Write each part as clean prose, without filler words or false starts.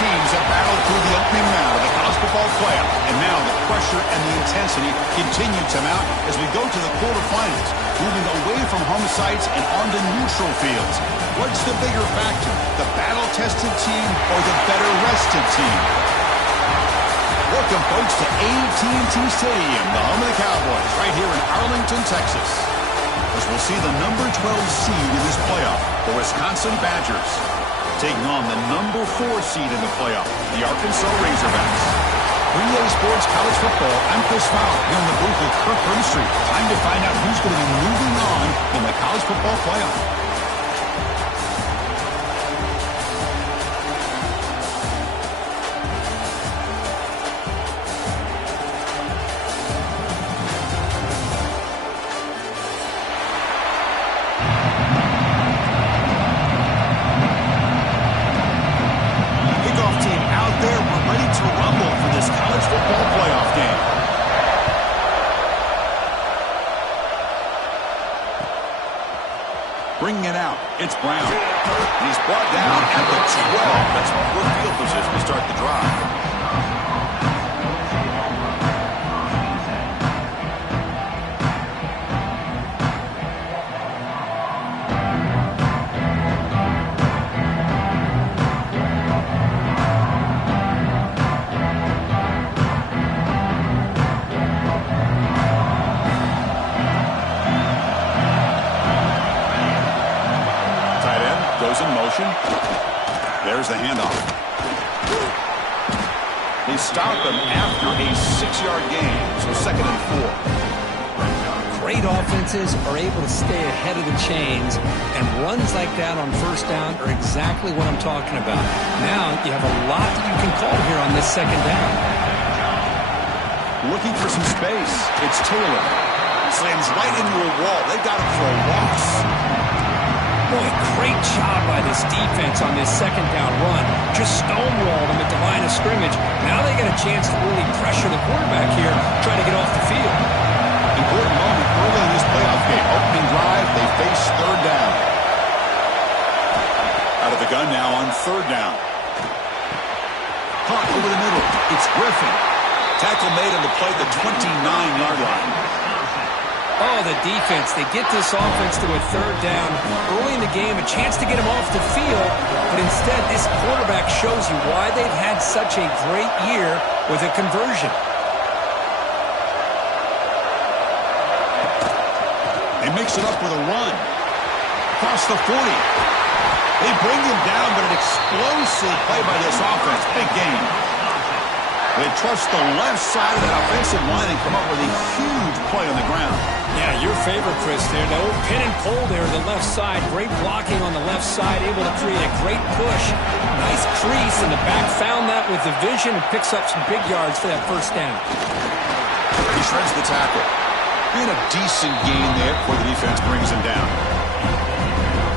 teams have battled through the opening round of the college football playoff, and now the pressure and the intensity continue to mount as we go to the quarterfinals, moving away from home sites and onto neutral fields. What's the bigger factor, the battle-tested team or the better-rested team? Welcome, folks, to AT&T Stadium, the home of the Cowboys, right here in Arlington, Texas, as we'll see the number 12 seed in this playoff, the Wisconsin Badgers, taking on the number 4 seed in the playoff, the Arkansas Razorbacks. For EA Sports College Football, I'm Chris Fowler, here in the booth with Kirk Grimstreet. Time to find out who's going to be moving on in the college football playoff. Bringing it out, it's Brown. And he's brought down at the 12. That's good field position to start the drive. In motion. There's the handoff. They stop him after a 6-yard gain, so 2nd and 4. Great offenses are able to stay ahead of the chains, and runs like that on first down are exactly what I'm talking about. Now you have a lot that you can call here on this 2nd down. Looking for some space. It's Taylor. Slams right into a wall. They got him for a loss. Boy, great job by this defense on this 2nd down run. Just stonewalled them at the line of scrimmage. Now they get a chance to really pressure the quarterback here, trying to get off the field. Important moment early in this playoff game. Opening drive, they face 3rd down. Out of the gun now on 3rd down. Caught over the middle. It's Griffin. Tackle made on the play at the 29-yard line. Oh, the defense. They get this offense to a 3rd down. Early in the game, a chance to get him off the field. But instead, this quarterback shows you why they've had such a great year with a conversion. They mix it up with a run. Across the 40. They bring him down, but an explosive play by this offense. Big game. They trust the left side of that offensive line and come up with a huge play on the ground. Yeah, your favorite, Chris, there. The old pin and pull there, the left side. Great blocking on the left side, able to create a great push. Nice crease, and the back found that with the vision and picks up some big yards for that 1st down. He shreds the tackle. And a decent gain there before the defense brings him down.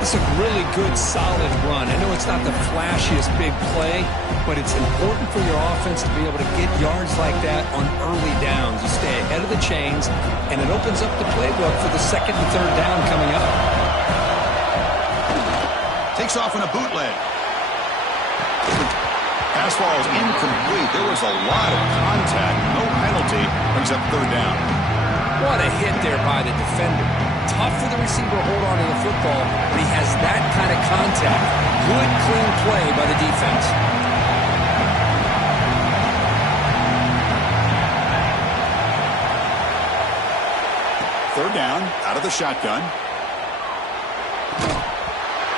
It's a really good, solid run. I know it's not the flashiest big play, but it's important for your offense to be able to get yards like that on early downs. You stay ahead of the chains, and it opens up the playbook for the 2nd and 3rd down coming up. Takes off in a bootleg. Pass ball is incomplete. There was a lot of contact. No penalty. Brings up 3rd down. What a hit there by the defender. Tough for the receiver to hold on to the football, but he has that kind of contact. Good, clean play by the defense. 3rd down, out of the shotgun.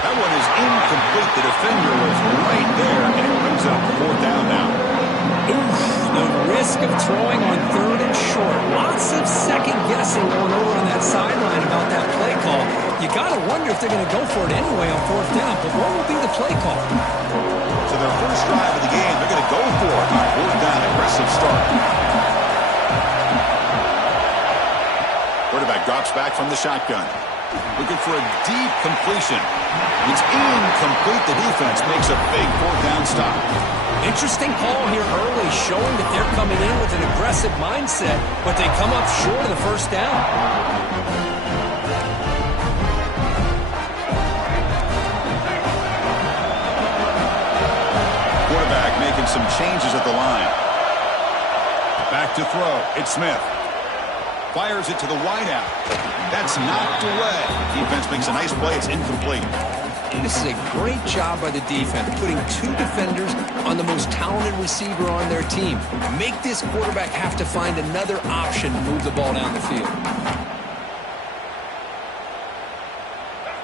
That one is incomplete. The defender was right there, and it brings up 4th down now. Oof, the risk of throwing on 3rd and short. Lots of second guessing going over on that sideline about that play call. You got to wonder if they're going to go for it anyway on 4th down, but what will be the play call? So their first drive of the game, they're going to go for it on 4th down. Aggressive start. Quarterback drops back from the shotgun. Looking for a deep completion. It's incomplete. The defense makes a big 4th down stop. Interesting call here early, showing that they're coming in with an aggressive mindset, but they come up short of the 1st down. Quarterback the line. Back to throw. It's Smith. Fires it to the wideout. That's knocked away. Defense makes a nice play. It's incomplete. This is a great job by the defense, putting two defenders on the most talented receiver on their team. Make this quarterback have to find another option to move the ball down the field.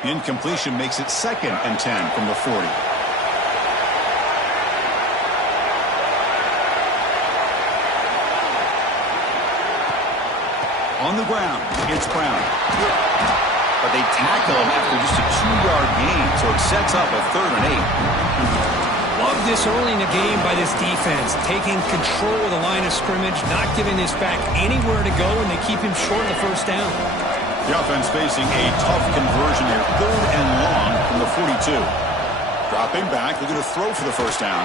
The incompletion makes it 2nd and 10 from the 40. On the ground, it's Brown. But they tackle him after just a 2-yard gain, so it sets up a 3rd and 8. Love this early in the game by this defense, taking control of the line of scrimmage, not giving this back anywhere to go, and they keep him short of the first down. The offense facing a tough conversion here, 3rd and long from the 42. Dropping back, looking to throw for the first down.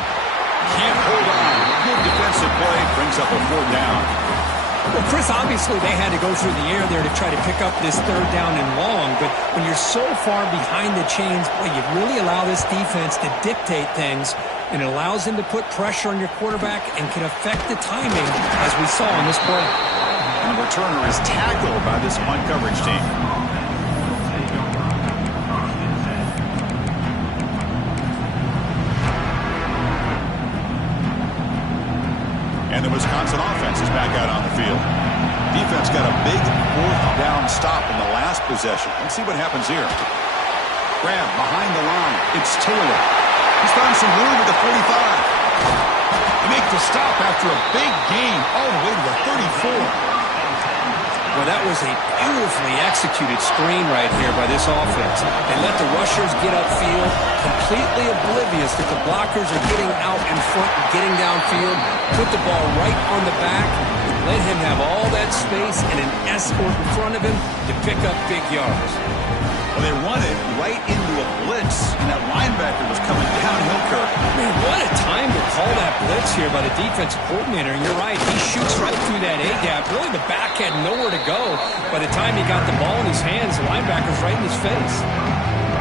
Can't hold on. Good defensive play, brings up a 4th down. Well, Chris, obviously they had to go through the air there to try to pick up this 3rd down and long, but when you're so far behind the chains, boy, you really allow this defense to dictate things, and it allows them to put pressure on your quarterback and can affect the timing, as we saw in this play. And the returner is tackled by this punt coverage team. And the Wisconsin offense is back out on the field. Defense got a big 4th down stop in the last possession. Let's see what happens here. Grab behind the line. It's Taylor. He's found some room at the 45. They make the stop after a big gain all the way to the 34. Well, that was a beautifully executed screen right here by this offense. They let the rushers get upfield, completely oblivious that the blockers are getting out in front and getting downfield. Put the ball right on the back, let him have all that space and an escort in front of him to pick up big yards. Well, they run it right into a blitz, and that linebacker was coming downhill, Kirk. Man, what a time to call that blitz here by the defensive coordinator. And you're right, he shoots right through that A-gap. Really, the back had nowhere to go. By the time he got the ball in his hands, the linebacker's right in his face.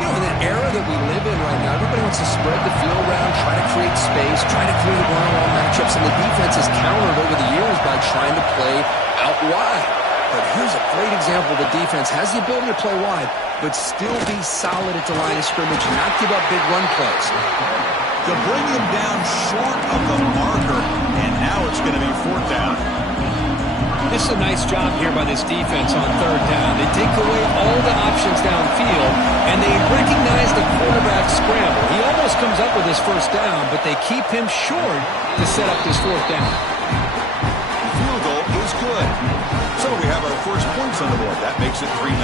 You know, in the era that we live in right now, everybody wants to spread the field around, try to create space, try to clear the one-on-one matchups, and the defense has countered over the years by trying to play out wide. But here's a great example. The defense has the ability to play wide, but still be solid at the line of scrimmage and not give up big run plays. They'll bring him down short of the marker, and now it's going to be 4th down. This is a nice job here by this defense on 3rd down. They take away all the options downfield, and they recognize the quarterback scramble. He almost comes up with his first down, but they keep him short to set up this 4th down. The field goal is good. So we have our first points on the board. That makes it 3-0.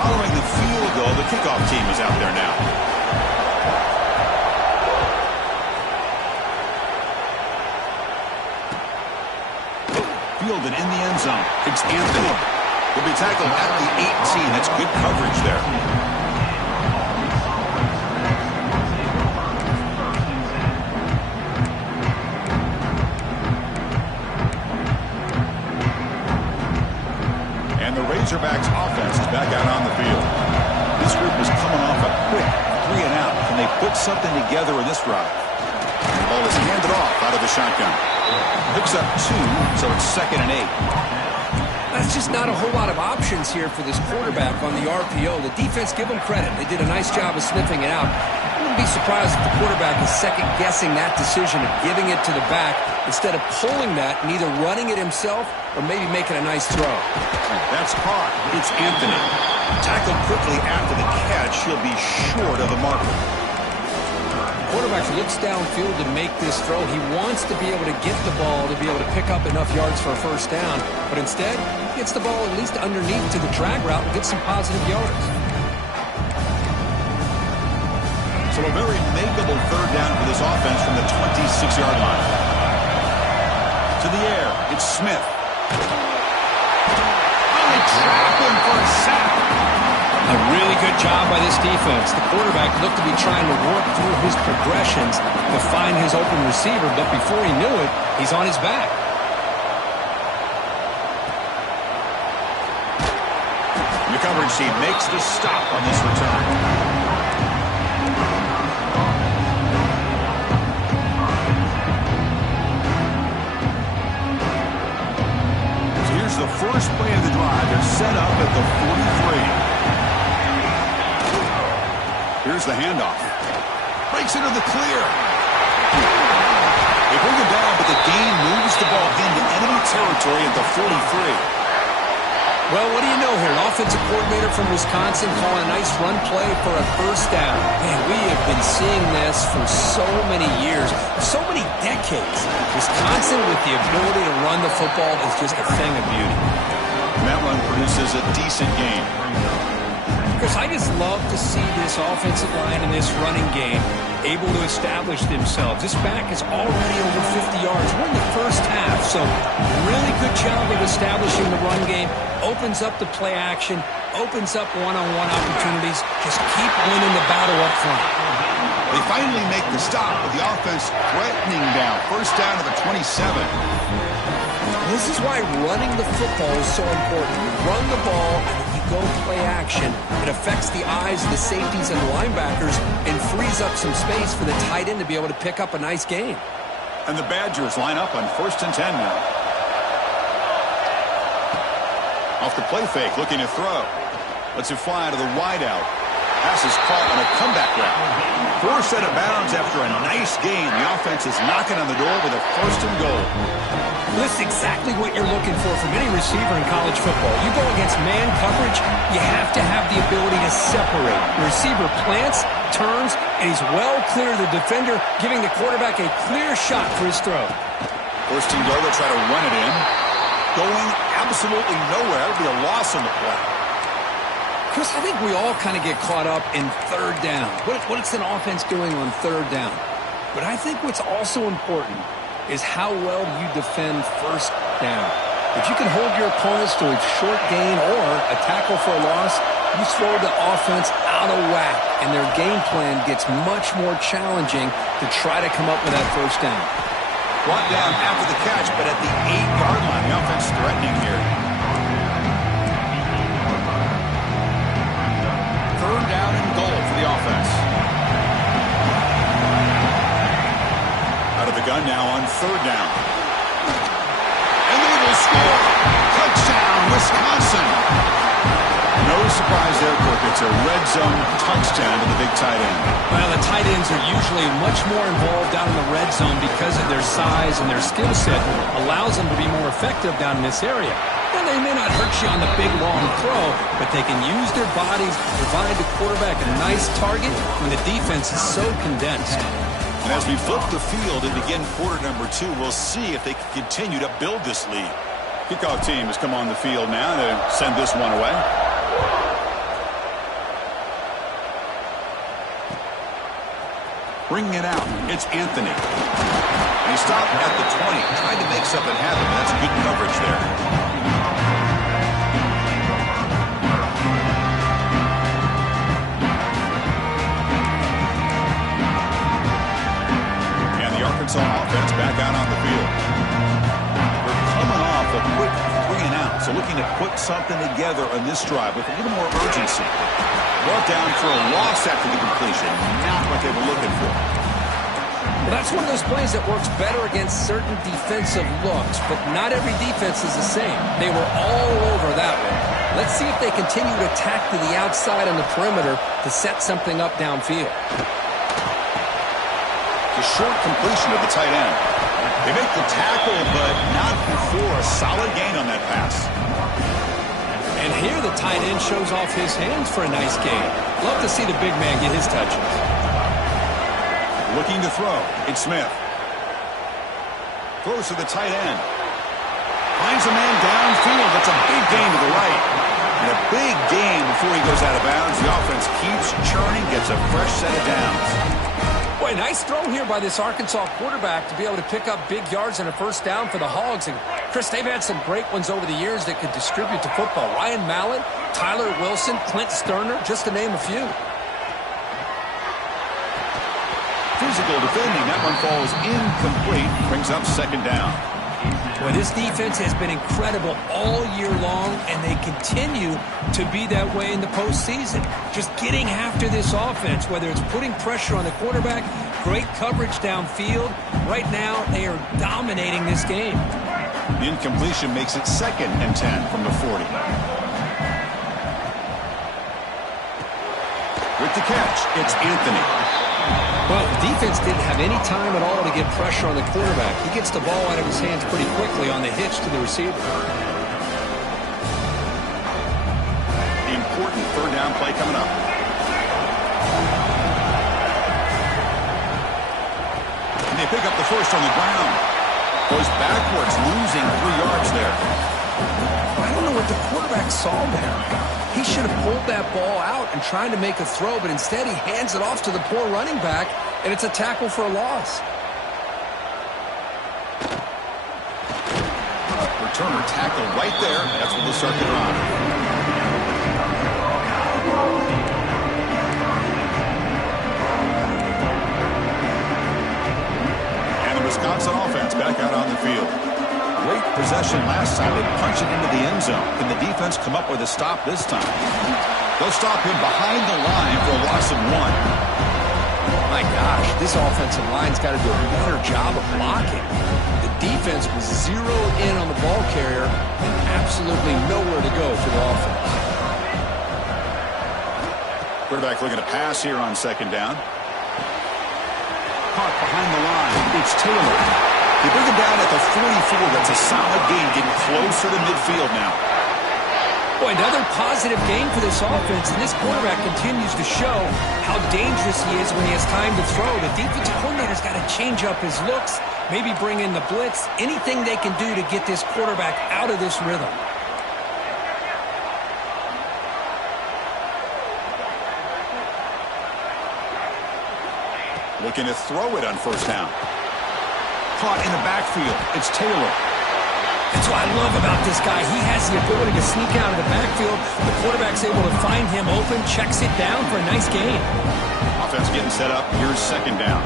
Following the field goal, the kickoff team is out there now. Fielded in the end zone. It's Anthony. He'll be tackled at the 18. That's good coverage there. And the Razorbacks offense is back out on the field. This group is coming off a quick 3-and-out. Can they put something together in this drive? The ball is handed off out of the shotgun. Picks up 2, so it's 2nd and 8. That's just not a whole lot of options here for this quarterback on the RPO. The defense, give them credit. They did a nice job of sniffing it out. I wouldn't be surprised if the quarterback is second-guessing that decision of giving it to the back instead of pulling that and either running it himself or maybe making a nice throw. That's caught. It's Anthony. Tackled quickly after the catch. He'll be short of the marker. Quarterback looks downfield to make this throw. He wants to be able to get the ball to be able to pick up enough yards for a first down, but instead he gets the ball at least underneath to the drag route and gets some positive yards. So a very makeable 3rd down for this offense from the 26-yard line. To the air, it's Smith. Oh, they trap him for a sack. A really good job by this defense. The quarterback looked to be trying to work through his progressions to find his open receiver, but before he knew it, he's on his back. The coverage team makes the stop on this return. as the first play of the drive is set up at the 43. Here's the handoff. Breaks into the clear. They bring him down, but the gain moves the ball into enemy territory at the 43. Well, what do you know here? An offensive coordinator from Wisconsin calling a nice run play for a first down. Man, we have been seeing this for so many years, so many decades. Wisconsin with the ability to run the football is just a thing of beauty. And that run produces a decent gain. Chris, I just love to see this offensive line and this running game able to establish themselves. This back is already over 50 yards. We're in the first half, so really good job of establishing the run game. Opens up the play action, opens up one-on-one opportunities. Just keep winning the battle up front. They finally make the stop with the offense threatening down. First down to the 27. This is why running the football is so important. You run the ball, and you go play action. It affects the eyes of the safeties and the linebackers and frees up some space for the tight end to be able to pick up a nice gain. And the Badgers line up on 1st and 10 now. Off the play fake, looking to throw. Lets it fly to the wideout. Pass is caught on a comeback route. Forced out of bounds after a nice gain. The offense is knocking on the door with a 1st and goal. This is exactly what you're looking for from any receiver in college football. You go against man coverage, you have to have the ability to separate. The receiver plants, turns, and he's well clear of the defender, giving the quarterback a clear shot for his throw. 1st and goal, they'll try to run it in. Going absolutely nowhere. It'll be a loss on the play. Chris, I think we all kind of get caught up in 3rd down. What's an offense doing on 3rd down? But I think what's also important is how well you defend 1st down. If you can hold your opponents to a short gain or a tackle for a loss, you throw the offense out of whack, and their game plan gets much more challenging to try to come up with that 1st down. Brought down after the catch, but at the 8-yard line, the offense threatening here. 3rd down and goal for the offense. Out of the gun now on 3rd down. And they will score. Touchdown, Wisconsin. No surprise there, Kirk. It's a red zone touchdown to the big tight end. Well, the tight ends are usually much more involved down in the red zone because of their size and their skill set allows them to be more effective down in this area. And they may not hurt you on the big, long throw, but they can use their bodies to provide the quarterback a nice target when the defense is so condensed. And as we flip the field and begin quarter number 2, we'll see if they can continue to build this lead. Kickoff team has come on the field now to send this one away. Bringing it out, it's Anthony. And he stopped at the 20, trying to make something happen. That's good coverage there. And the Arkansas offense back out on the field. We're coming off a quick 3 and out, so looking to put something together on this drive with a little more urgency. Brought down for a loss after the completion. Not what they were looking for. Well, that's one of those plays that works better against certain defensive looks, but not every defense is the same. They were all over that one. Let's see if they continue to attack to the outside on the perimeter to set something up downfield. The short completion of the tight end. They make the tackle, but not before a solid gain on that pass. And here the tight end shows off his hands for a nice gain. Love to see the big man get his touches. Looking to throw. It's Smith. Throws to the tight end. Finds a man downfield. That's a big gain to the right. And a big gain before he goes out of bounds. The offense keeps churning, gets a fresh set of downs. Boy, nice throw here by this Arkansas quarterback to be able to pick up big yards and a 1st down for the Hogs. And, Chris, they've had some great ones over the years that could distribute the football. Ryan Mallett, Tyler Wilson, Clint Sterner, just to name a few. Physical defending. That one falls incomplete. Brings up 2nd down. Well, this defense has been incredible all year long, and they continue to be that way in the postseason. Just getting after this offense, whether it's putting pressure on the quarterback, great coverage downfield. Right now, they are dominating this game. The incompletion makes it 2nd and 10 from the 40. With the catch, it's Anthony. Well, the defense didn't have any time at all to get pressure on the quarterback. He gets the ball out of his hands pretty quickly on the hitch to the receiver. Important 3rd down play coming up. And they pick up the first on the ground. Goes backwards, losing 3 yards there. I don't know what the quarterback saw there. He should have pulled that ball out and tried to make a throw, but instead he hands it off to the poor running back, and it's a tackle for a loss. Returner tackle right there. That's when they'll start the drive. And the Wisconsin offense back out on the field. Great possession last time. They punch it into the end zone. Can the defense come up with a stop this time? They'll stop him behind the line for a loss of 1. My gosh, this offensive line's got to do a better job of blocking. The defense was zeroed in on the ball carrier and absolutely nowhere to go for the offense. Quarterback looking to pass here on 2nd down. Caught behind the line. It's Taylor. They bring him down at the 44. That's a solid gain, getting closer to midfield now. Boy, another positive game for this offense, and this quarterback continues to show how dangerous he is when he has time to throw. The defensive coordinator's got to change up his looks, maybe bring in the blitz, anything they can do to get this quarterback out of this rhythm. Looking to throw it on 1st down. Caught in the backfield. It's Taylor. That's what I love about this guy. He has the ability to sneak out of the backfield. The quarterback's able to find him open, checks it down for a nice gain. Offense getting set up. Here's 2nd down.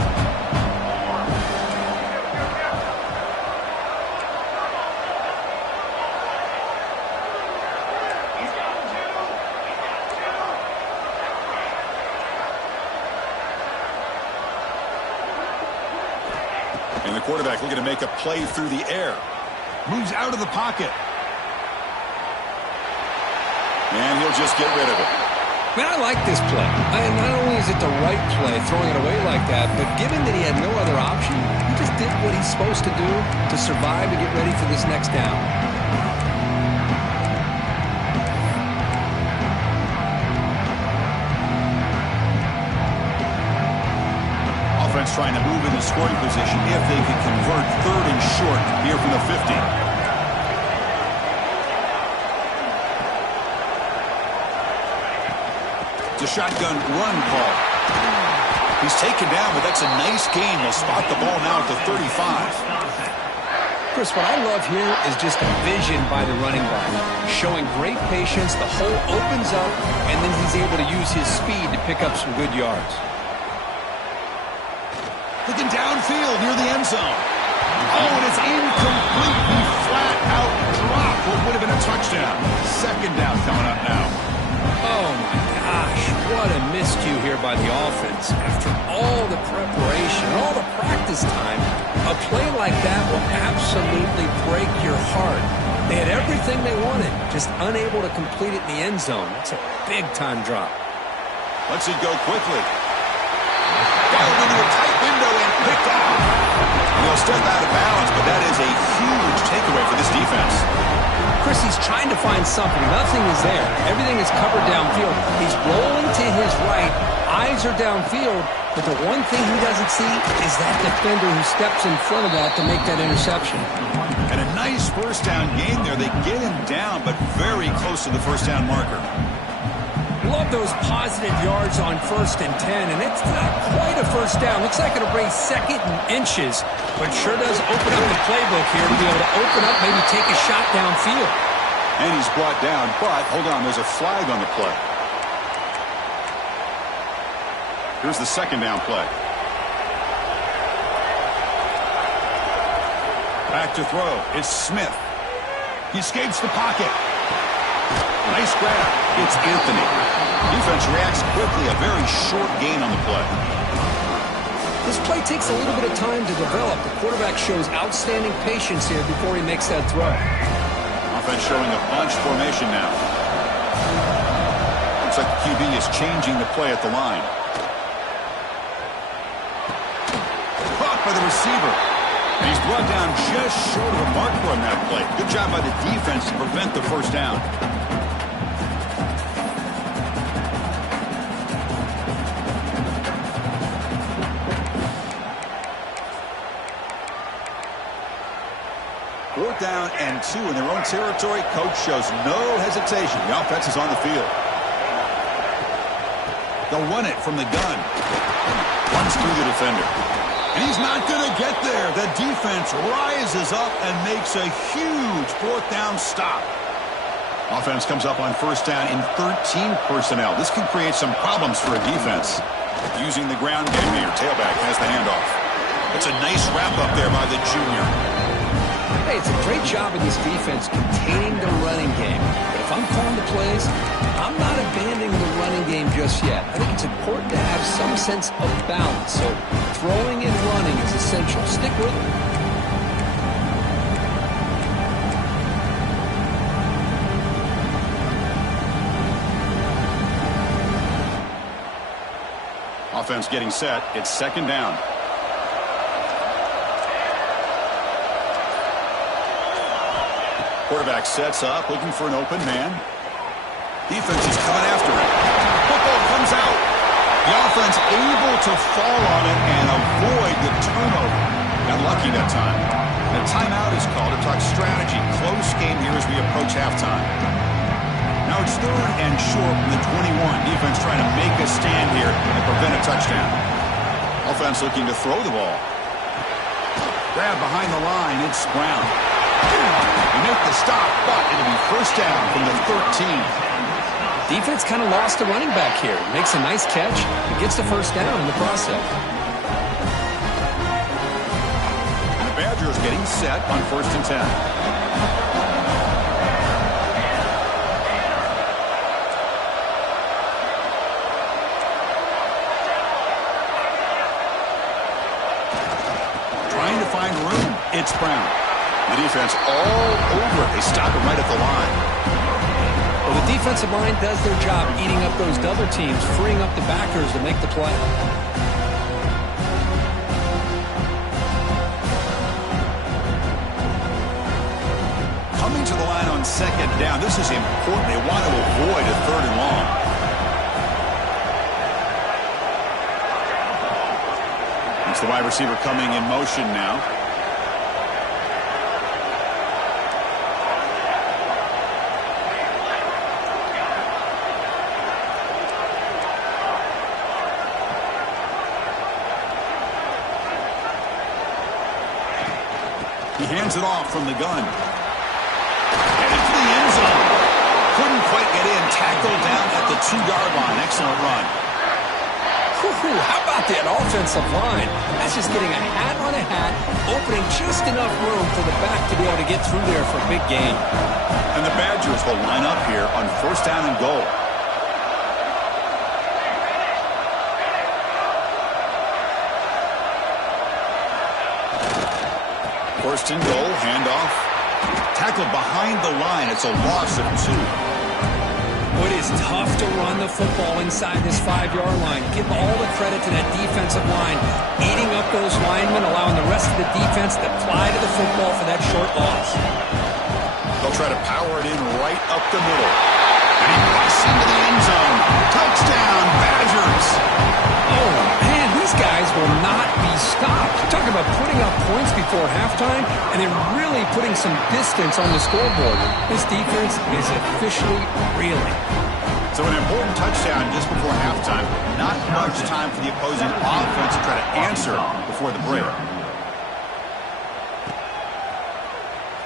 And the quarterback looking to make a play through the air. Moves out of the pocket. And he'll just get rid of it. Man, I like this play. Not only is it the right play, throwing it away like that, but given that he had no other option, he just did what he's supposed to do to survive and get ready for this next down. Offense trying to move in the scoring position if they can convert 3rd and short here from the 50. It's a shotgun run call. He's taken down, but that's a nice gain. They'll spot the ball now at the 35. Chris, what I love here is just a vision by the running back, showing great patience. The hole opens up, and then he's able to use his speed to pick up some good yards. Looking downfield near the end zone. Oh, and it's incomplete. He flat out dropped what would have been a touchdown. 2nd down coming up now. Oh, my gosh. What a miscue here by the offense. After all the preparation, all the practice time, a play like that will absolutely break your heart. They had everything they wanted, just unable to complete it in the end zone. It's a big-time drop. Lets it go quickly. Fired into a tight window and picked out. He'll step out of bounds, but that is a huge takeaway for this defense. Chris, he's trying to find something. Nothing is there. Everything is covered downfield. He's rolling to his right. Eyes are downfield, but the one thing he doesn't see is that defender who steps in front of that to make that interception. And a nice 1st down gain there. They get him down, but very close to the 1st down marker. Love those positive yards on 1st and 10, and it's not quite a 1st down. Looks like it'll bring 2nd and inches, but sure does open up the playbook here to be able to open up, maybe take a shot downfield. And he's brought down, but hold on, there's a flag on the play. Here's the 2nd down play. Back to throw. It's Smith. He escapes the pocket. Nice grab. It's Anthony. Defense reacts quickly. A very short gain on the play. This play takes a little bit of time to develop. The quarterback shows outstanding patience here before he makes that throw. Offense showing a bunch formation now. Looks like the QB is changing the play at the line. Caught by the receiver. And he's brought down just short of the marker on that play. Good job by the defense to prevent the first down. Fourth down and 2 in their own territory. Coach shows no hesitation. The offense is on the field. They'll run it from the gun. Runs through the defender. And he's not going to get there. The defense rises up and makes a huge fourth down stop. Offense comes up on first down in 13 personnel. This can create some problems for a defense. Using the ground game here. Tailback has the handoff. It's a nice wrap up there by the junior. Hey, it's a great job of this defense containing the running game. But if I'm calling the plays, I'm not abandoning the running game just yet. I think it's important to have some sense of balance. So throwing and running is essential. Stick with it. Offense getting set. It's second down. Quarterback sets up, looking for an open man. Defense is coming after him. Football comes out. The offense able to fall on it and avoid the turnover. Got lucky that time. A timeout is called to talk strategy. Close game here as we approach halftime. Now it's third and short from the 21. Defense trying to make a stand here and prevent a touchdown. Offense looking to throw the ball. Grab behind the line. It's Brown. They make the stop, but it'll be first down from the 13. Defense kind of lost the running back here. Makes a nice catch and gets the first down in the process. And the Badgers getting set on first and 10. Trying to find room. It's Brown. The defense all over it. They stop him right at the line. Well, the defensive line does their job eating up those double teams, freeing up the backers to make the play. Coming to the line on second down. This is important. They want to avoid a third and long. It's the wide receiver coming in motion now. He hands it off from the gun. And into the end zone. Couldn't quite get in. Tackled down at the 2-yard line. Excellent run. How about that offensive line? That's just getting a hat on a hat, opening just enough room for the back to be able to get through there for a big gain. And the Badgers will line up here on first down and goal. First and goal, handoff. Tackled behind the line. It's a loss of 2. It is tough to run the football inside this 5-yard line. Give all the credit to that defensive line. Eating up those linemen, allowing the rest of the defense to fly to the football for that short loss. They'll try to power it in right up the middle. And he busts into the end zone. Touchdown, Badgers. Oh, man, these guys will not be stopped. Talking about putting up points before halftime and then really putting some distance on the scoreboard. This defense is officially reeling. So an important touchdown just before halftime. Not much time for the opposing offense to try to answer before the break.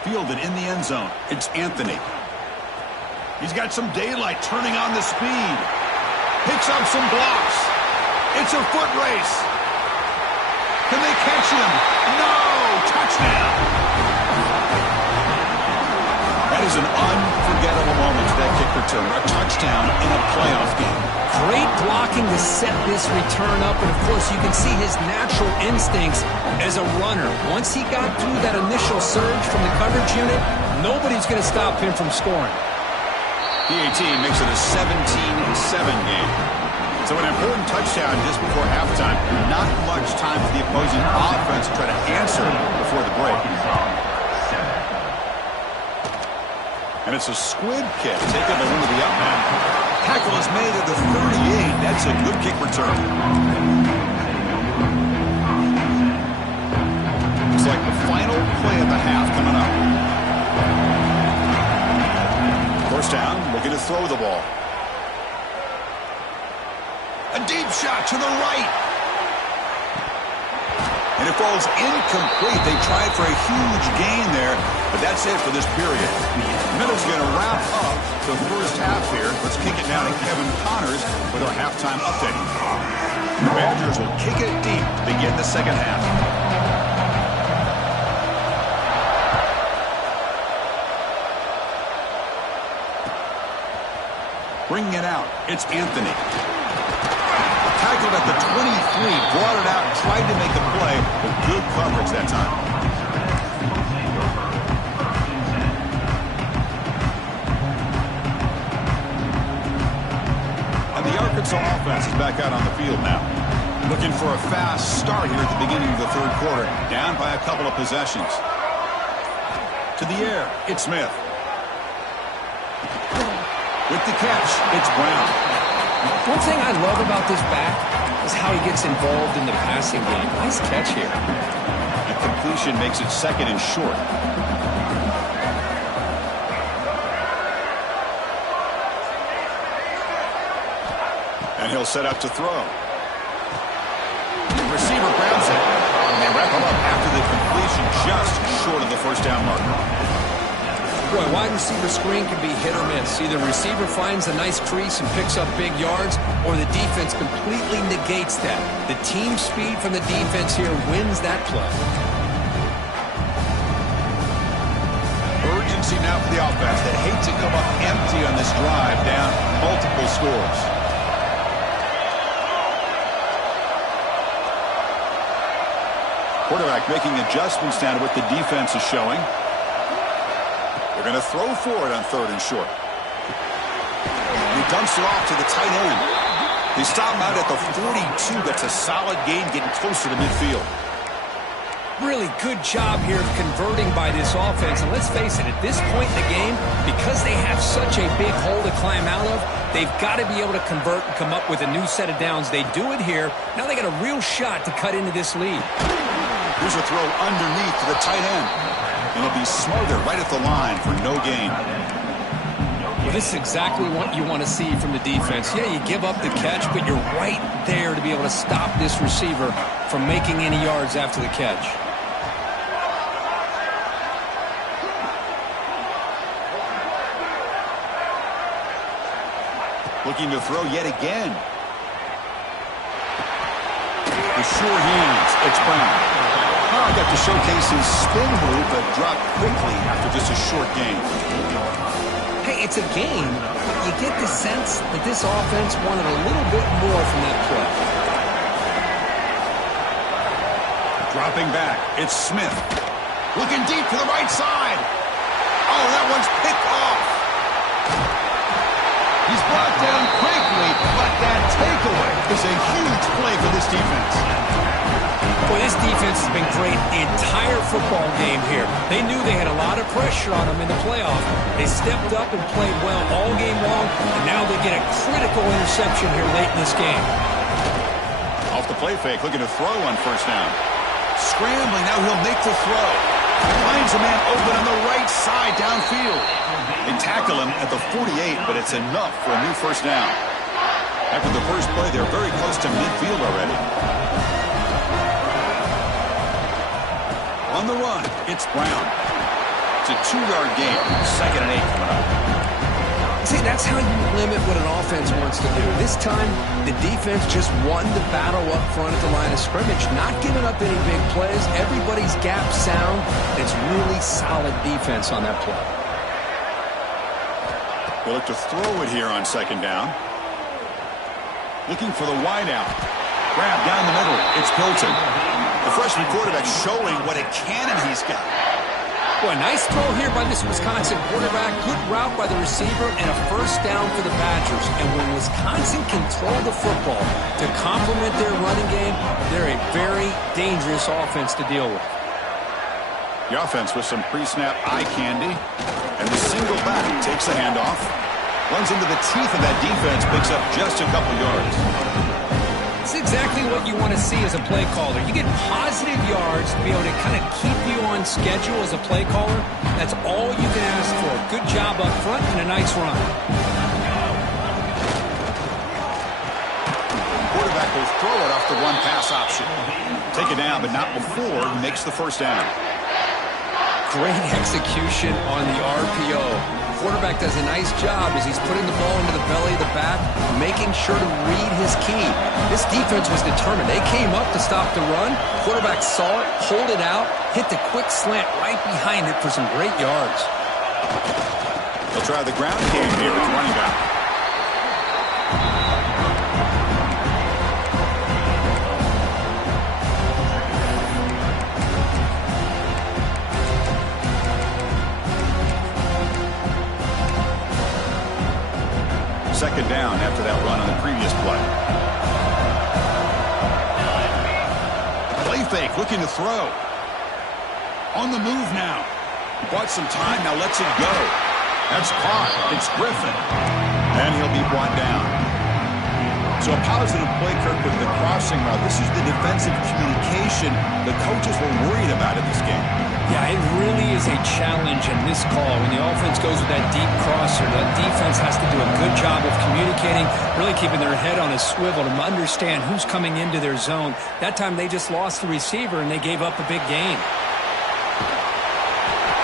Fielded in the end zone. It's Anthony. He's got some daylight, turning on the speed. Picks up some blocks. It's a foot race. Can they catch him? No! Touchdown! That is an unforgettable moment for that kick return. A touchdown in a playoff game. Great blocking to set this return up, and of course you can see his natural instincts as a runner. Once he got through that initial surge from the coverage unit, nobody's going to stop him from scoring. PAT makes it a 17-7 game. So an important touchdown just before halftime. Not much time for the opposing offense to try to answer before the break. And it's a squib kick. Taking the one to the up man. Tackle is made at the 38. That's a good kick return. Looks like the final play of the half coming up. First down, looking to throw the ball. A deep shot to the right. And it falls incomplete. They tried for a huge gain there, but that's it for this period. Middle's going to wrap up the first half here. Let's kick it now to Kevin Connors with our halftime update. The Badgers will kick it deep to begin the second half. Bringing it out, it's Anthony. Tackled at the 23, brought it out, tried to make a play, but good coverage that time. And the Arkansas offense is back out on the field now. Looking for a fast start here at the beginning of the third quarter. Down by a couple of possessions. To the air, it's Smith. With the catch, it's Brown. One thing I love about this back is how he gets involved in the passing game. Nice catch here. The completion makes it second and short. And he'll set up to throw. The receiver grabs it. And they wrap him up after the completion just short of the first down marker. Boy, wide receiver screen can be hit or miss. Either the receiver finds a nice crease and picks up big yards, or the defense completely negates that. The team speed from the defense here wins that play. Urgency now for the offense that hate to come up empty on this drive, down multiple scores. Quarterback making adjustments down to what the defense is showing. They're going to throw for it on third and short. He dumps it off to the tight end. They stop him out at the 42. That's a solid gain, getting closer to midfield. Really good job here of converting by this offense. And let's face it, at this point in the game, because they have such a big hole to climb out of, they've got to be able to convert and come up with a new set of downs. They do it here. Now they got a real shot to cut into this lead. Here's a throw underneath to the tight end. And it'll be smothered right at the line for no gain. Well, this is exactly what you want to see from the defense. Yeah, you give up the catch, but you're right there to be able to stop this receiver from making any yards after the catch. Looking to throw yet again. With sure hands, it's Brown. Got to showcase his spin move, but dropped quickly after just a short gain. Hey, it's a game. You get the sense that this offense wanted a little bit more from that play. Dropping back, it's Smith. Looking deep to the right side. Oh, that one's picked off. He's brought down quickly, but that takeaway is a huge play for this defense. Boy, this defense has been great the entire football game here. They knew they had a lot of pressure on them in the playoff. They stepped up and played well all game long, and now they get a critical interception here late in this game. Off the play fake, looking to throw on first down. Scrambling, now he'll make the throw. Finds a man open on the right side downfield. They tackle him at the 48, but it's enough for a new first down. After the first play, they're very close to midfield already. On the run, it's Brown. It's a 2-yard gain. 2nd and 8 coming up. See, that's how you limit what an offense wants to do. This time, the defense just won the battle up front at the line of scrimmage, not giving up any big plays. Everybody's gap sound. It's really solid defense on that play. They'll look to throw it here on second down. Looking for the wideout. Grab down the middle. It's Pilton. The freshman quarterback showing what a cannon he's got. Boy, nice throw here by this Wisconsin quarterback. Good route by the receiver and a first down for the Badgers. And when Wisconsin can throw the football to complement their running game, they're a very dangerous offense to deal with. The offense with some pre-snap eye candy. And the single back takes the handoff. Runs into the teeth of that defense, picks up just a couple yards. It's exactly what you want to see as a play caller. You get positive yards to be able to kind of keep you on schedule as a play caller. That's all you can ask for. Good job up front and a nice run. Quarterback will throw it off the one-pass option. Take it down, but not before he makes the first down. Great execution on the RPO. Quarterback does a nice job as he's putting the ball into the belly of the back, making sure to read his key. This defense was determined. They came up to stop the run. Quarterback saw it, pulled it out, hit the quick slant right behind it for some great yards. They'll try the ground game here with running back. Second down after that run on the previous play. Play fake, looking to throw. On the move now. Bought some time, now lets it go. That's caught. It's Griffin. And he'll be brought down. So a positive play, Kirk, with the crossing route. This is the defensive communication the coaches were worried about in this game. Yeah, it really is a challenge in this call. When the offense goes with that deep crosser, that defense has to do a good job of communicating, really keeping their head on a swivel to understand who's coming into their zone. That time they just lost the receiver and they gave up a big gain.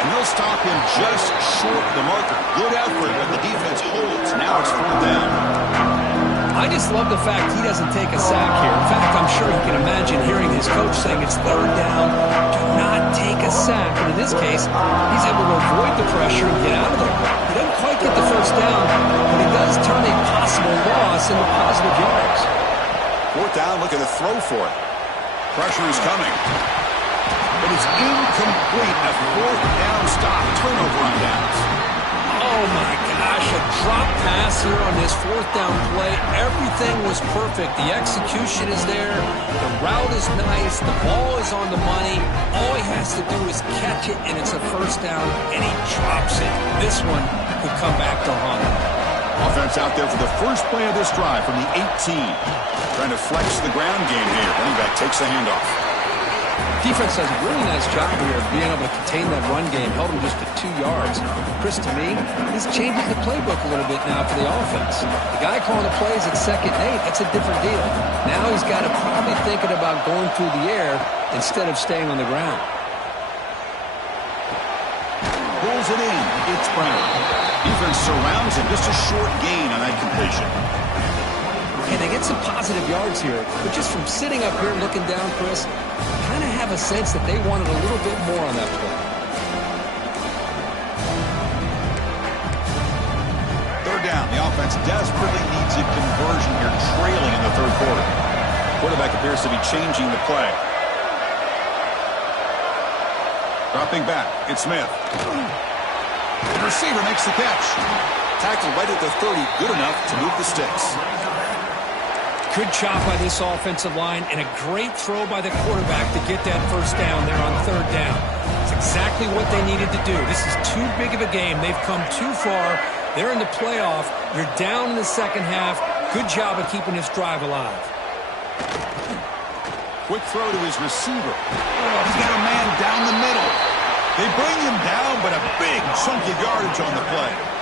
And they'll stop him just short of the marker. Good effort, but the defense holds. Now it's fourth down. I just love the fact he doesn't take a sack here. In fact, I'm sure he can imagine hearing his coach saying it's third down. Do not take a sack. And in this case, he's able to avoid the pressure and get out of there. He doesn't quite get the first down, but he does turn a possible loss into positive yards. Fourth down, looking to throw for it. Pressure is coming. But it's incomplete. A fourth down stop. Turnover on downs. Oh, my gosh, a drop pass here on this fourth down play. Everything was perfect. The execution is there. The route is nice. The ball is on the money. All he has to do is catch it, and it's a first down, and he drops it. This one could come back to haunt him. Offense out there for the first play of this drive from the 18. Trying to flex the ground game here. Running back takes the handoff. Defense does a really nice job here of being able to contain that run game. Held him just to 2 yards. Chris, to me, he's changing the playbook a little bit now for the offense. The guy calling the plays at 2nd and 8, that's a different deal. Now he's got to probably thinking about going through the air instead of staying on the ground. Pulls it in. It's Brown. Defense surrounds him. Just a short gain on that completion. And they get some positive yards here. But just from sitting up here looking down, Chris, kind of have a sense that they wanted a little bit more on that play. Third down. The offense desperately needs a conversion here, trailing in the third quarter. Quarterback appears to be changing the play. Dropping back. It's Smith. The receiver makes the catch. Tackled right at the 30. Good enough to move the sticks. Good job by this offensive line and a great throw by the quarterback to get that first down there on third down. It's exactly what they needed to do. This is too big of a game. They've come too far. They're in the playoff. You're down in the second half. Good job of keeping this drive alive. Quick throw to his receiver. Oh, he's got a man down the middle. They bring him down, but a big chunk of yardage on the play.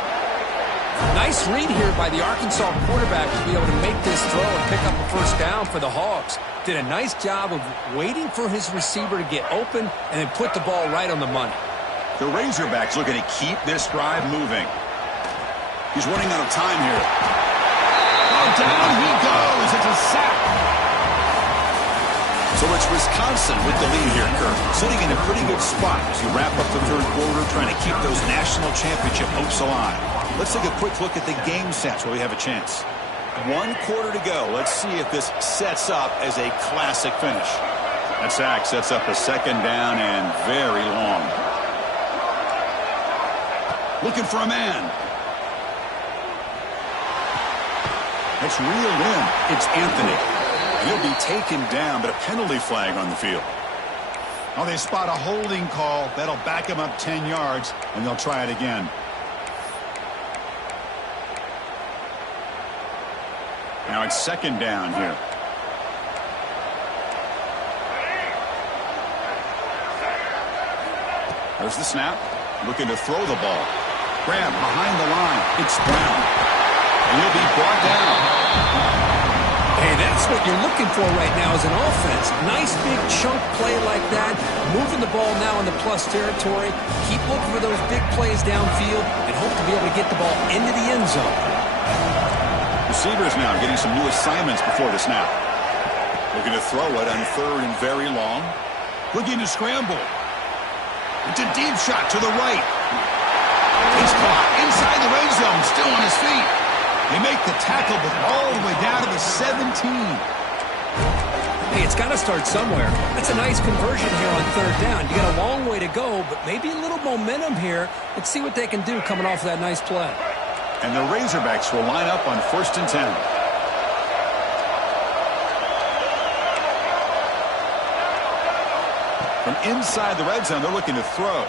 Nice read here by the Arkansas quarterback to be able to make this throw and pick up a first down for the Hogs. Did a nice job of waiting for his receiver to get open and then put the ball right on the money. The Razorbacks looking to keep this drive moving. He's running out of time here. Oh, down he goes. It's a sack. So it's Wisconsin with the lead here, Kirk. Sitting in a pretty good spot as you wrap up the third quarter, trying to keep those national championship hopes alive. Let's take a quick look at the game sets where we have a chance. 1 quarter to go. Let's see if this sets up as a classic finish. That sack sets up a 2nd down and very long. Looking for a man. It's reeled in. It's Anthony. He'll be taken down, but a penalty flag on the field. Oh, they spot a holding call. That'll back him up 10 yards, and they'll try it again. Now it's 2nd down here. There's the snap. Looking to throw the ball. Grab behind the line. It's Brown. And he'll be brought down. Hey, that's what you're looking for right now as an offense. Nice big chunk play like that. Moving the ball now in the plus territory. Keep looking for those big plays downfield and hope to be able to get the ball into the end zone. Receivers now getting some new assignments before the snap. Looking to throw it on 3rd and very long. Looking to scramble. It's a deep shot to the right. He's caught inside the red zone, still on his feet. They make the tackle, but all the way down to the 17. Hey, it's got to start somewhere. That's a nice conversion here on 3rd down. You got a long way to go, but maybe a little momentum here. Let's see what they can do coming off of that nice play. And the Razorbacks will line up on 1st and 10. From inside the red zone, they're looking to throw.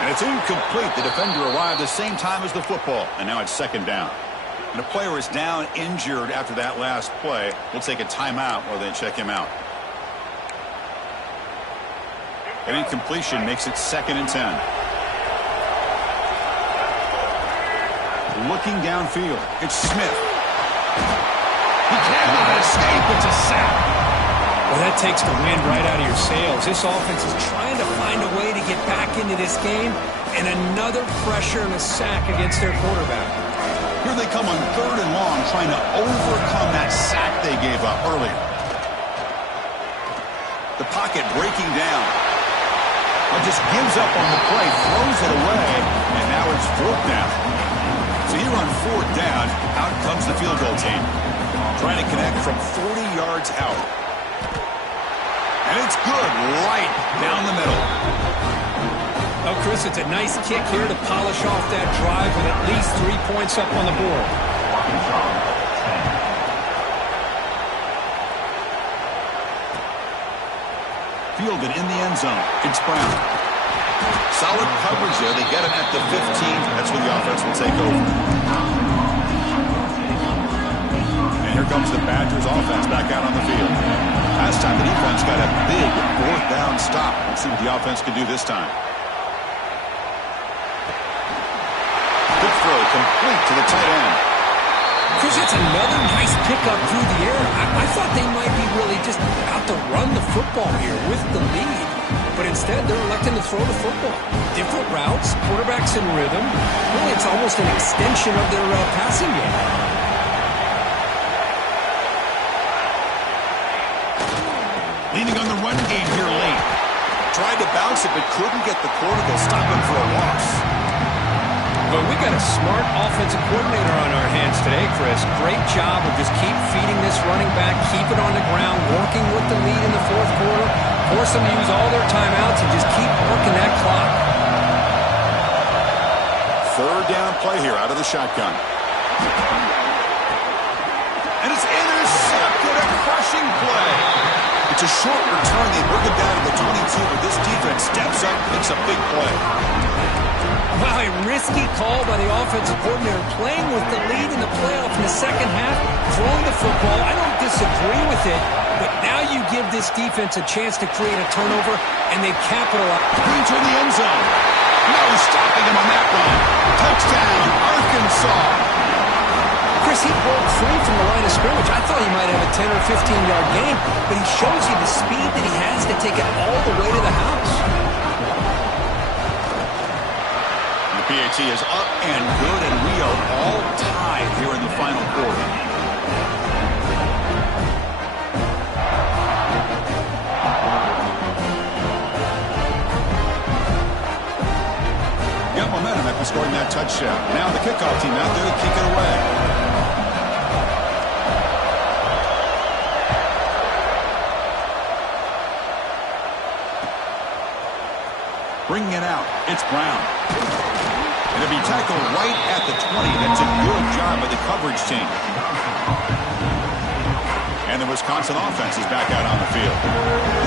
And it's incomplete. The defender arrived the same time as the football. And now it's 2nd down. And a player is down injured after that last play. We'll take a timeout while they check him out. An incompletion makes it 2nd and 10. Looking downfield. It's Smith. He cannot escape. It's a sack. Well, that takes the wind right out of your sails. This offense is trying to find a way to get back into this game, and another pressure and a sack against their quarterback. Here they come on 3rd and long, trying to overcome that sack they gave up earlier. The pocket breaking down. It just gives up on the play, throws it away, and now it's 4th down. So here on 4th down, out comes the field goal team. Trying to connect from 40 yards out. And it's good right down the middle. Oh, Chris, it's a nice kick here to polish off that drive with at least 3 points up on the board. Fielded in the end zone. It's Brown. Solid coverage there. They get him at the 15. That's where the offense will take over. And here comes the Badgers offense back out on the field. Last time the defense got a big 4th down stop. Let's see what the offense can do this time. Good throw, complete to the tight end. Chris, it's another nice pickup through the air. I thought they might be really just out to run the football here with the lead. But instead, they're electing to throw the football. Different routes, quarterbacks in rhythm. Really, it's almost an extension of their passing game. Leaning on the run game here late. Tried to bounce it, but couldn't get the quarterback to stop him for a loss. But we got a smart offensive coordinator on our hands today, Chris. Great job of just keep feeding this running back, keep it on the ground, working with the lead in the 4th quarter, force them to use all their timeouts, and just keep working that clock. 3rd down play here out of the shotgun. And it's intercepted, a crushing play. It's a short return. They bring him down to the 22, but this defense steps up, makes a big play. Wow, a risky call by the offensive coordinator, playing with the lead in the playoff in the 2nd half, throwing the football. I don't disagree with it, but now you give this defense a chance to create a turnover, and they capitalize. Green to the end zone. No stopping him on that one. Touchdown, Arkansas. Chris, he broke free from the line of scrimmage. I thought he might have a 10 or 15-yard gain, but he shows you the speed that he has to take it all the way to the house. The PAT is up and good, and we are all tied here in the final quarter. Got momentum after scoring that touchdown. touchdown. Now the kickoff team out there to kick it away. Bringing it out, it's Brown. And it'll be tackled right at the 20. That's a good job by the coverage team. And the Wisconsin offense is back out on the field.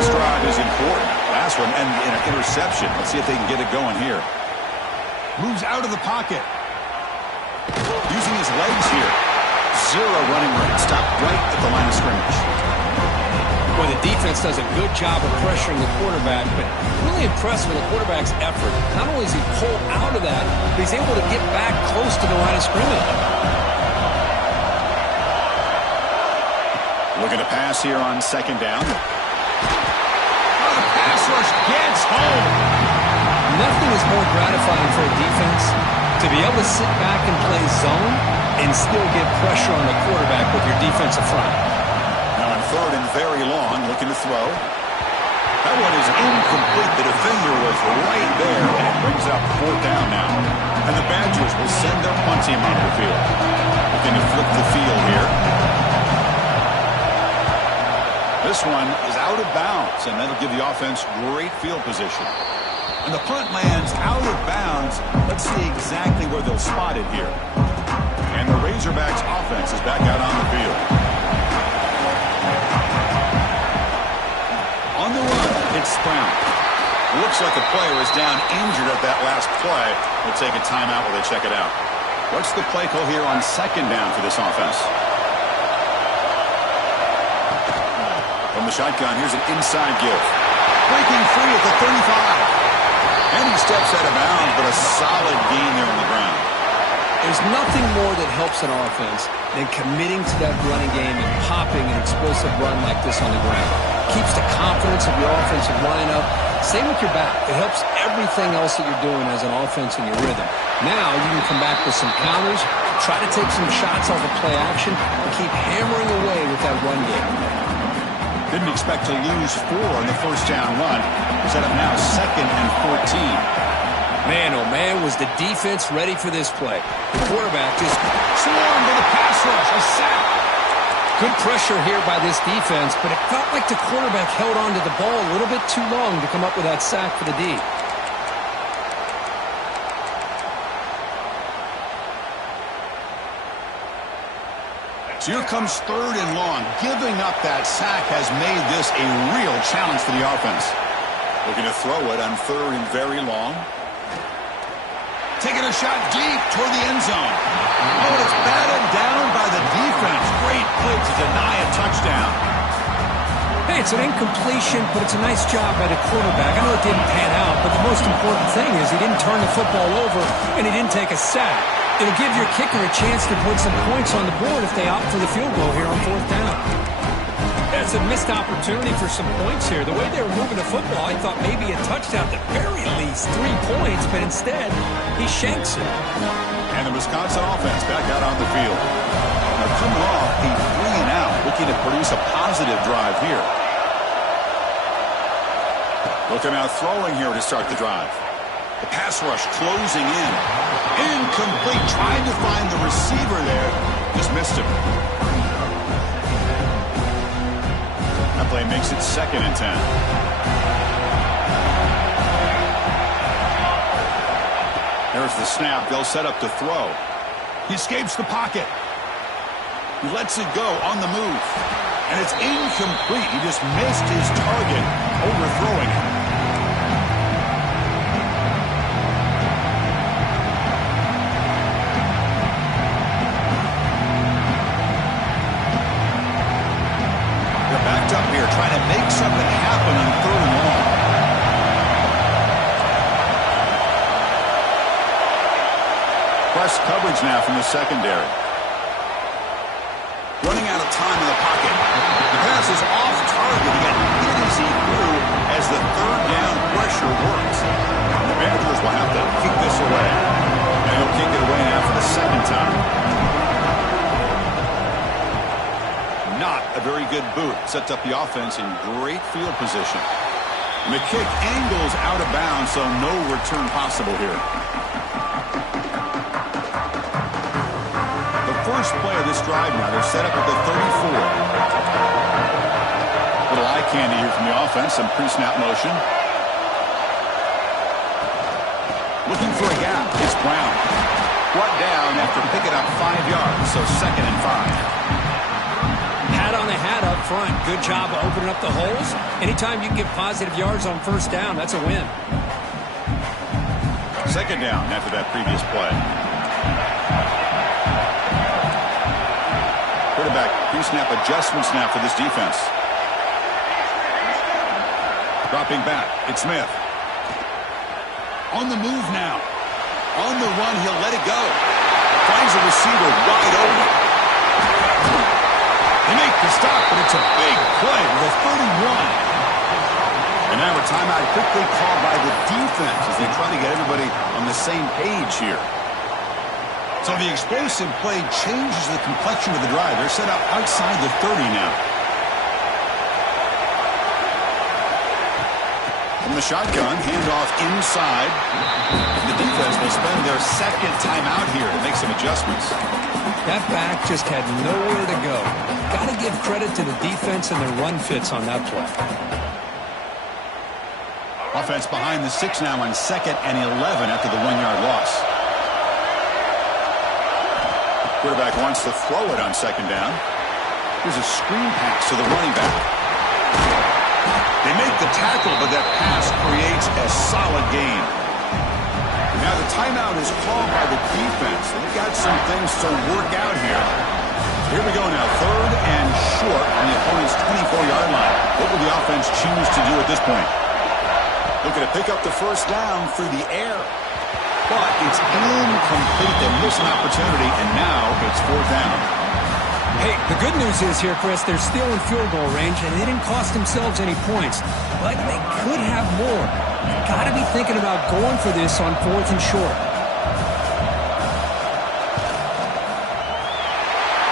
This drive is important. Last one, and an interception. Let's see if they can get it going here. Moves out of the pocket. Using his legs here. Zero running room. Stopped right at the line of scrimmage. Well, the defense does a good job of pressuring the quarterback, but really impressed with the quarterback's effort. Not only does he pull out of that, but he's able to get back close to the line of scrimmage. Looking to pass here on second down. Oh, the pass rush gets home. Nothing is more gratifying for a defense to be able to sit back and play zone and still get pressure on the quarterback with your defensive front. Now on third and very long, looking to throw. That one is incomplete. The defender was right there, and it brings up fourth down now. And the Badgers will send their punt team onto the field. Looking to flip the field here. This one is out of bounds, and that'll give the offense great field position. And the punt lands out of bounds. Let's see exactly where they'll spot it here. And the Razorbacks offense is back out on the field. On the run, it's Brown. Looks like the player is down injured at that last play. We'll take a timeout while they check it out. What's the play call here on second down for this offense? From the shotgun, here's an inside give. Breaking free at the 35. And he steps out of bounds, but a solid gain there on the ground. There's nothing more that helps an offense than committing to that running game and popping an explosive run like this on the ground. Keeps the confidence of your offensive lineup. Same with your back. It helps everything else that you're doing as an offense in your rhythm. Now you can come back with some counters, try to take some shots off of play action, and keep hammering away with that run game. Didn't expect to lose 4 on the first down run. Set up now second and 14. Man, oh man, was the defense ready for this play. The quarterback just swarmed with a pass rush, a sack. Good pressure here by this defense, but it felt like the quarterback held on to the ball a little bit too long to come up with that sack for the D. So here comes third and long. Giving up that sack has made this a real challenge for the offense. Looking to throw it on third and very long. Taking a shot deep toward the end zone. Oh, and it's batted down by the defense. Great play to deny a touchdown. Hey, it's an incompletion, but it's a nice job by the quarterback. I know it didn't pan out, but the most important thing is he didn't turn the football over and he didn't take a sack. It'll give your kicker a chance to put some points on the board if they opt for the field goal here on fourth down. That's a missed opportunity for some points here. The way they were moving the football, I thought maybe a touchdown, at the very least 3 points, but instead he shanks it. And the Wisconsin offense back out on the field. Now coming off a 3 and out, looking to produce a positive drive here. Looking out throwing here to start the drive. The pass rush closing in. Incomplete. Trying to find the receiver there. Just missed him. That play makes it second and 10. There's the snap. They'll set up to throw. He escapes the pocket. He lets it go on the move. And it's incomplete. He just missed his target, overthrowing it. Up here, trying to make something happen on third and long. Press coverage now from the secondary. Running out of time in the pocket. The pass is off target. He got hit as he threw as the third down pressure works. The Badgers will have to kick this away. And he'll kick it away now for the second time. Not a very good boot. Sets up the offense in great field position. And the kick angles out of bounds, so no return possible here. first play of this drive now. They're set up at the 34. Little eye candy here from the offense. Some pre-snap motion. Looking for a gap. It's Brown. Brought down after picking up 5 yards, so 2nd and 5. Pat on the hat up front. Good job of opening up the holes. Anytime you can get positive yards on first down, that's a win. 2nd down after that previous play. Quarterback pre-snap adjustments now for this defense. Dropping back. It's Smith. On the move now. On the run, he'll let it go. Finds a receiver wide open. They make the stop, but it's a big play with a 31. And now a timeout quickly called by the defense as they try to get everybody on the same page here. So the explosive play changes the complexion of the drive. They're set up outside the 30 now. From the shotgun, handoff inside. The defense will spend their 2nd timeout here to make some adjustments. That back just had nowhere to go. Got to give credit to the defense and their run fits on that play. Offense behind the 6 now on 2nd and 11 after the 1-yard loss. Quarterback wants to throw it on 2nd down. Here's a screen pass to the running back. They make the tackle, but that pass creates a solid gain. Now the timeout is called by the defense. They've got some things to work out here. Here we go now. 3rd and short on the opponent's 24-yard line. What will the offense choose to do at this point? Looking to pick up the first down through the air. But it's incomplete. They miss an opportunity, and now it's 4th down. Hey, the good news is here, Chris, they're still in field goal range, and they didn't cost themselves any points. But they could have more. You've got to be thinking about going for this on 4th and short.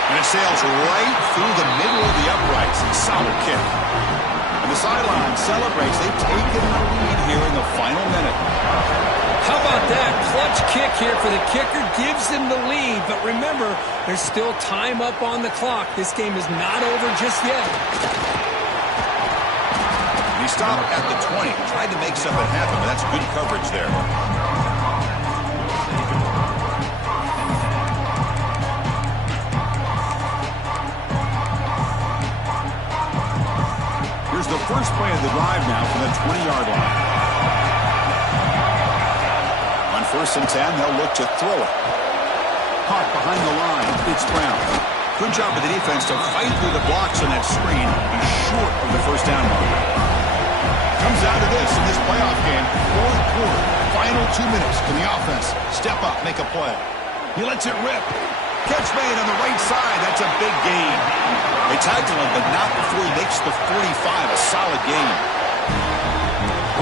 And it sails right through the middle of the uprights. Solid kick. And the sideline celebrates. They've taken the lead here in the final minute. How about that? Clutch kick here for the kicker. Gives them the lead. But remember, there's still time up on the clock. This game is not over just yet. He stopped at the 20. Tried to make something happen, but that's good coverage there. Here's the first play of the drive now from the 20-yard line. On 1st and 10, they'll look to throw it. Caught behind the line. It's Brown. Good job of the defense to fight through the blocks on that screen. He's short of the first down mark. Comes down to this in this playoff game. 4th quarter. Final 2 minutes. Can the offense step up, make a play? He lets it rip. Catch made on the right side. That's a big gain. They tackle him, but not before he makes the 45. A solid gain.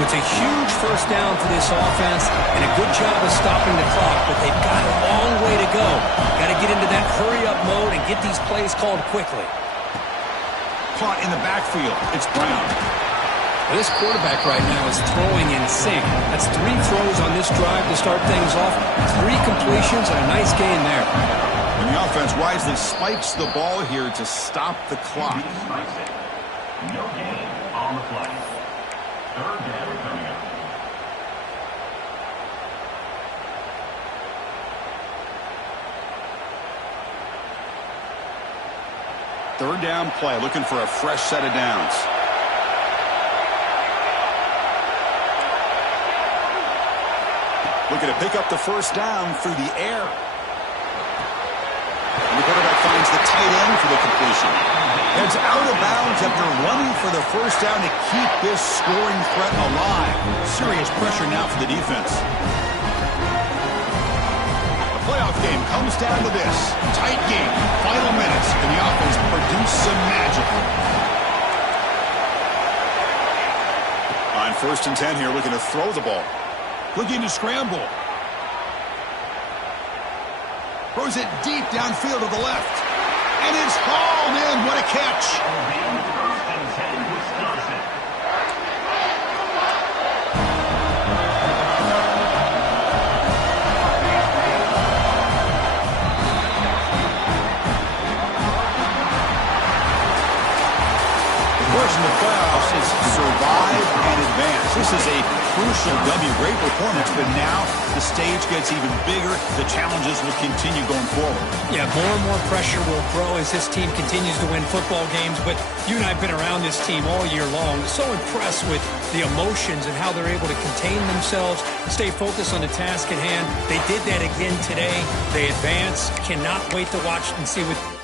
It's a huge first down for this offense and a good job of stopping the clock, but they've got a long way to go. Got to get into that hurry-up mode and get these plays called quickly. Caught in the backfield. It's Brown. This quarterback right now is throwing in sync. That's 3 throws on this drive to start things off. 3 completions and a nice gain there. And the offense wisely spikes the ball here to stop the clock. No gain on the play. 3rd down coming up. Third down play, looking for a fresh set of downs. Looking to pick up the first down through the air. And the quarterback finds the tight end for the completion. Heads out of bounds after running for the first down to keep this scoring threat alive. Serious pressure now for the defense. The playoff game comes down to this. Tight game, final minutes, and the offense produced some magic. On 1st and 10 here, looking to throw the ball. Looking to scramble. Throws it deep downfield to the left. And it's hauled in. What a catch. 1st and 10, Wisconsin. challenge in the playoffs is survive and advance. This is a crucial W. Great performance, but now the stage gets even bigger. The challenges will continue going forward. Yeah, more and more pressure will grow as this team continues to win football games, but you and I have been around this team all year long. So impressed with the emotions and how they're able to contain themselves, stay focused on the task at hand. They did that again today. They advance. Cannot wait to watch and see what